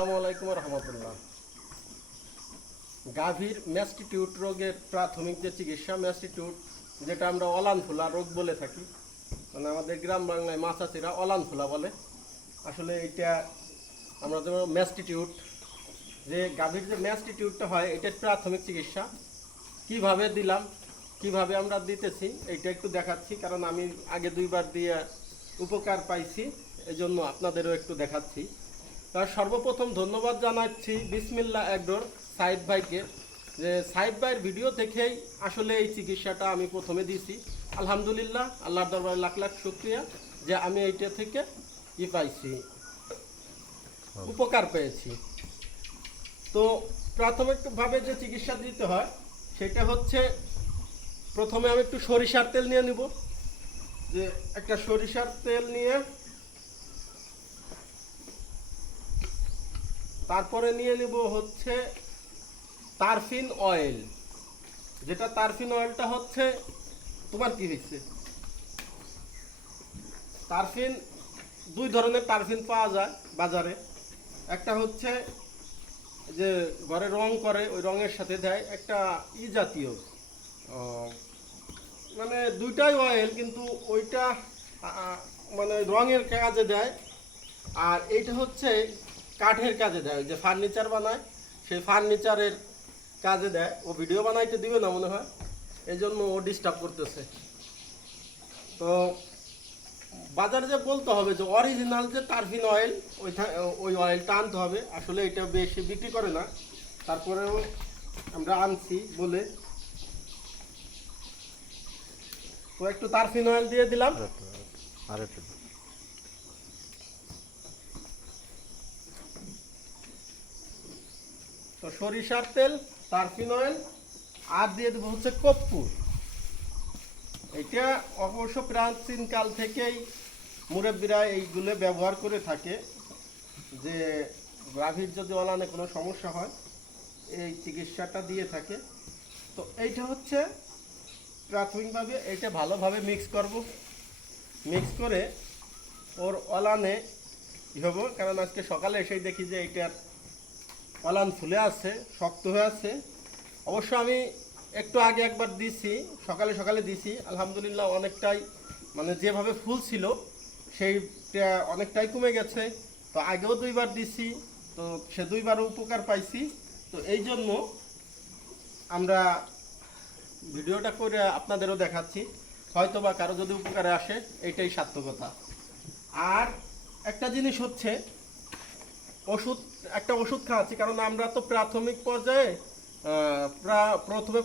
আসসালামু আলাইকুম রহমতুল্লাহ। গাভীর ম্যাস্টিটিউট রোগের প্রাথমিক যে চিকিৎসা, ম্যাস্টিটিউট যেটা আমরা অলান ফোলা রোগ বলে থাকি, মানে আমাদের গ্রাম বাংলায় মাছাচিরা অলান ফোলা বলে। আসলে এইটা আমরা যেমন ম্যাস্টিটিউট, যে গাভীর যে ম্যাস্টিটিউটটা হয় এটার প্রাথমিক চিকিৎসা কিভাবে দিলাম, কিভাবে আমরা দিতেছি এইটা একটু দেখাচ্ছি, কারণ আমি আগে দুইবার দিয়ে উপকার পাইছি, এজন্য আপনাদেরও একটু দেখাচ্ছি। তার সর্বপ্রথম ধন্যবাদ জানাচ্ছি বিসমিল্লাহ এগ্রোর সাইদ ভাইকে, যে সাইদ ভাইয়ের ভিডিও দেখেই আসলে এই চিকিৎসাটা আমি প্রথমে দিয়েছি। আলহামদুলিল্লাহ, আল্লাহর দরবারে লাখ লাখ শুকরিয়া যে আমি এইটা থেকে পাইছি, উপকার পেয়েছি। তো প্রাথমিকভাবে যে চিকিৎসা দিতে হয় সেটা হচ্ছে, প্রথমে আমি একটু সরিষার তেল নিয়ে নিব, যে একটা সরিষার তেল নিয়ে তারপরে নিয়ে নিব হচ্ছে তারফিন অয়েল। যেটা তারফিন অয়েলটা হচ্ছে, তোমার কি হয়েছে, তারফিন দুই ধরনের তারফিন পাওয়া যায় বাজারে। একটা হচ্ছে যে ঘরে রং করে ওই রঙের সাথে দেয়, একটা জাতীয়, মানে দুইটাই অয়েল, কিন্তু ওইটা মানে রঙের কাজে দেয়, আর এইটা হচ্ছে কাঠের কাজে দেয়, যে ফার্নিচার বানায় সেই ফার্নিচারের কাজে দেয়। ও ভিডিও বানাইতে দিবে না মনে হয়, এই জন্য ও ডিস্টার্ব করতেছে। তো বাজারে যে বলতে হবে যে অরিজিনাল যে তারফিন অয়েল, ওই অয়েলটা আনতে হবে। আসলে এটা বেশি বিক্রি করে না, তারপরেও আমরা আনছি বলে। তো একটু তারফিন অয়েল দিয়ে দিলাম। তো সরিষার তেল, তারফিন অয়েল, আর দিয়ে দেবো হচ্ছে কর্পূর। এটা অবশ্য প্রাচীনকাল থেকেই মুরব্বীরা এইগুলো ব্যবহার করে থাকে, যে গাভীর যদি অলানে কোনো সমস্যা হয় এই চিকিৎসাটা দিয়ে থাকে। তো এইটা হচ্ছে প্রাথমিকভাবে এইটা ভালোভাবে মিক্স করব, মিক্স করে ওর অলানে হব। কারণ আজকে সকালে এসেই দেখি যে এইটার অলান ফুলে আছে, শক্ত হয়ে আছে। অবশ্য আমি একটু আগে একবার দিছি, সকালে সকালে দিছি, আলহামদুলিল্লাহ অনেকটাই, মানে যেভাবে ফুল ছিল সেইটা অনেকটাই কমে গেছে। তো আগেও দুইবার দিছি, তো সে দুইবারও উপকার পাইছি। তো এই জন্য আমরা ভিডিওটা করে আপনাদেরও দেখাচ্ছি, হয়তো বা কারো যদি উপকারে আসে, এইটাই সার্থকতা। আর একটা জিনিস হচ্ছে, একটা ওষুধ খাওয়াচ্ছি, কারণ আমরা তো প্রাথমিক পর্যায়ে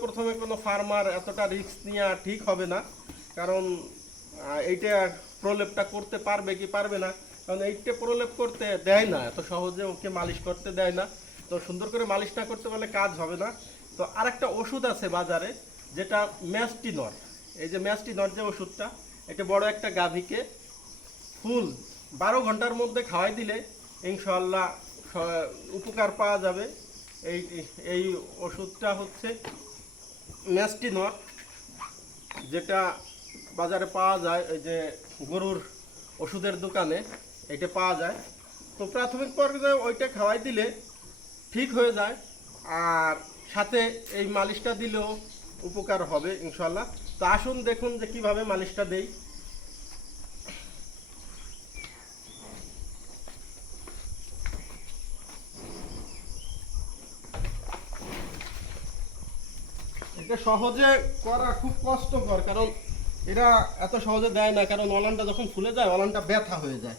প্রথমে কোনো ফার্মার এতটা রিস্ক নেওয়া ঠিক হবে না। কারণ এইটা প্রলেপটা করতে পারবে কি পারবে না, কারণ এইটা প্রলেপ করতে দেয় না, এত সহজে ওকে মালিশ করতে দেয় না। তো সুন্দর করে মালিশ না করতে পারলে কাজ হবে না। তো আরেকটা ওষুধ আছে বাজারে, যেটা ম্যাস্টিনর। এই যে ম্যাস্টিনর যে ওষুধটা, এটা বড় একটা গাভীকে ফুল 12 ঘন্টার মধ্যে খাওয়াই দিলে ইনশাআল্লাহ উপকার পাওয়া যাবে। এই এই ওষুধটা হচ্ছে ম্যাস্টিনর, যেটা বাজারে পাওয়া যায়, ওই যে গরুর ওষুধের দোকানে এটা পাওয়া যায়। তো প্রাথমিক পর্যায়ে ওইটা খাওয়াই দিলে ঠিক হয়ে যায়, আর সাথে এই মালিশটা দিলেও উপকার হবে ইনশাআল্লাহ। তো আসুন দেখুন যে কিভাবে মালিশটা দেই। এটা সহজে করা খুব কষ্টকর, কারণ এরা এত সহজে দেয় না, কারণ অলানটা যখন ফুলে যায় অলানটা ব্যথা হয়ে যায়।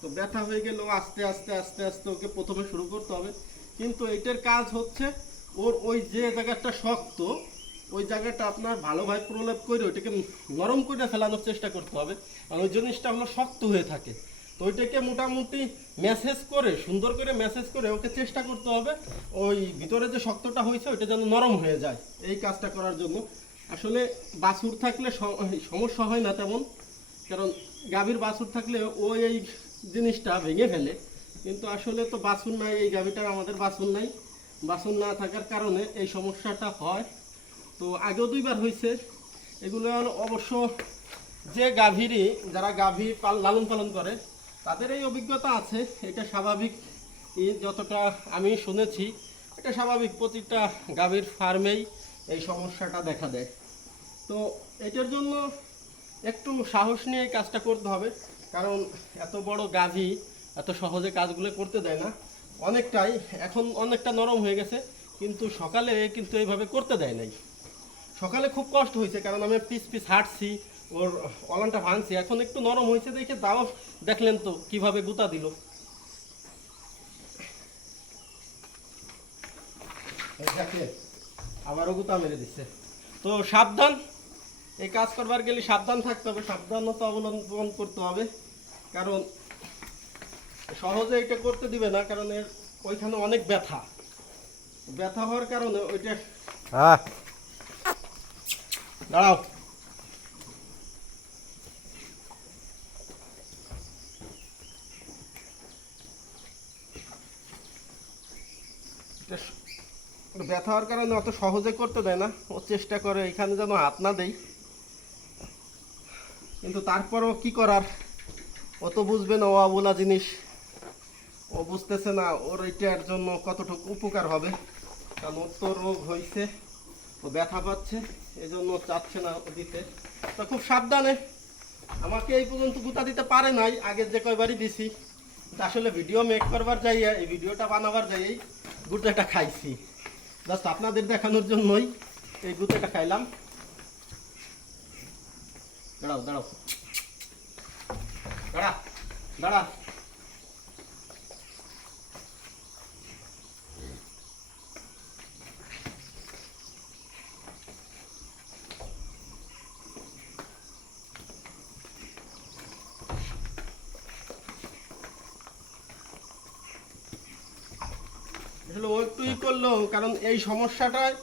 তো ব্যথা হয়ে গেলেও আস্তে আস্তে আস্তে আস্তে ওকে প্রথমে শুরু করতে হবে। কিন্তু এটার কাজ হচ্ছে, ওর ওই যে জায়গাটা শক্ত, ওই জায়গাটা আপনার ভালোভাবে প্রলেপ করে ওইটাকে নরম করে ফেলানোর চেষ্টা করতে হবে, কারণ ওই জিনিসটা হলো শক্ত হয়ে থাকে। তো ওইটাকে মোটামুটি ম্যাসেজ করে, সুন্দর করে ম্যাসেজ করে ওকে চেষ্টা করতে হবে ওই ভিতরে যে শক্তটা হয়েছে ওইটা যেন নরম হয়ে যায়। এই কাজটা করার জন্য আসলে বাছুর থাকলে সমস্যা হয় না তেমন, কারণ গাভীর বাছুর থাকলে ও এই জিনিসটা ভেঙে ফেলে। কিন্তু আসলে তো বাছুর নাই, এই গাভীটার আমাদের বাছুর নাই, বাছুর না থাকার কারণে এই সমস্যাটা হয়। তো আগেও দুইবার হয়েছে। এগুলো অবশ্য যে গাভীরই, যারা গাভী লালন পালন করে তাদের এই অভিজ্ঞতা আছে, এটা স্বাভাবিক এই যতটা আমি শুনেছি এটা স্বাভাবিক, প্রতিটা গাভীর ফার্মেই এই সমস্যাটা দেখা দেয়। তো এটার জন্য একটু সাহস নিয়ে এই কাজটা করতে হবে, কারণ এত বড় গাভী এত সহজে কাজগুলো করতে দেয় না। অনেকটাই এখন অনেকটা নরম হয়ে গেছে, কিন্তু সকালে কিন্তু এইভাবে করতে দেয় নাই। সকালে খুব কষ্ট হয়েছে, কারণ আমি পিস পিস হাঁটছি, ওর অলানটা ভাঙছি। এখন একটু নরম হয়েছে দেখে তাও দেখলেন তো কিভাবে গুতা দিল। আবারও গুতা মেরে দিচ্ছে। তো সাবধান, এই কাজ করবার গেলে সাবধান থাকতে হবে, সাবধানতা অবলম্বন করতে হবে, কারণ সহজে এটা করতে দিবে না, কারণ এর ওইখানে অনেক ব্যথা ব্যথা হওয়ার কারণে ওইটা দাঁড়াও। ব্যথা হওয়ার কারণে অত সহজে করতে দেয় না, ও চেষ্টা করে এখানে যেন হাত না দেই, কিন্তু তারপরও কি করার, ও তো বুঝবে না, ও অবলা জিনিস, ও বুঝতেছে না ওর এটার জন্য কতটুকু উপকার হবে, কারণ ওর তো রোগ হয়েছে, ও ব্যথা পাচ্ছে, এই জন্য চাচ্ছে না ও দিতে। তো খুব সাবধানে, আমাকে এই পর্যন্ত গুতা দিতে পারে নাই, আগের যে কয়বারই দিছি, আসলে ভিডিও মেক করবার যাইয়া, এই ভিডিওটা বানাবার যাইয়াই গুতাটা খাইছি, জাস্ট আপনাদের দেখানোর জন্যই এই গুতাটা খাইলাম। দাঁড়াও দাঁড়াও দাঁড়া দাঁড়া। আসলে ও একটু করলো, কারণ এই সমস্যাটায়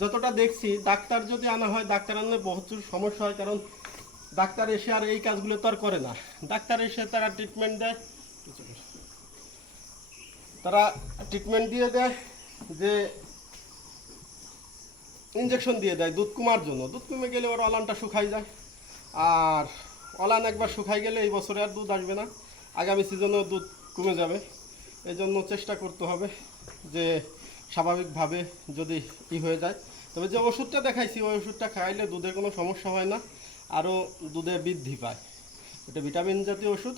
যতটা দেখছি, ডাক্তার যদি আনা হয়, ডাক্তার আনলে প্রচুর সমস্যা হয়, কারণ ডাক্তার এসে আর এই কাজগুলো তো আর করে না। ডাক্তার এসে তারা ট্রিটমেন্ট দেয়, দিয়ে দেয় যে ইঞ্জেকশন দিয়ে দেয় দুধ কমার জন্য, দুধ কমে গেলে ওর অলানটা শুকাই যায়, আর অলান একবার শুকাই গেলে এই বছরে আর দুধ আসবে না, আগামী সিজনেও দুধ কমে যাবে। এই জন্য চেষ্টা করতে হবে যে স্বাভাবিকভাবে যদি হয়ে যায়। তবে যে ওষুধটা দেখাইছি ওই ওষুধটা খাইলে দুধের কোনো সমস্যা হয় না, আরও দুধে বৃদ্ধি পায়। এটা ভিটামিন জাতীয় ওষুধ।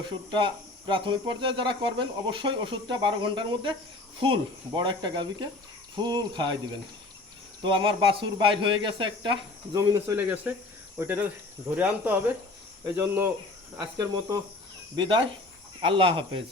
ওষুধটা প্রাথমিক পর্যায়ে যারা করবেন অবশ্যই ওষুধটা 12 ঘন্টার মধ্যে ফুল, বড় একটা গাভীকে ফুল খাওয়াই দিবেন। তো আমার বাছুর বাইর হয়ে গেছে, একটা জমিনে চলে গেছে, ওইটারে ধরে আনতে হবে। এই জন্য আজকের মতো বিদায়, আল্লাহ হাফেজ।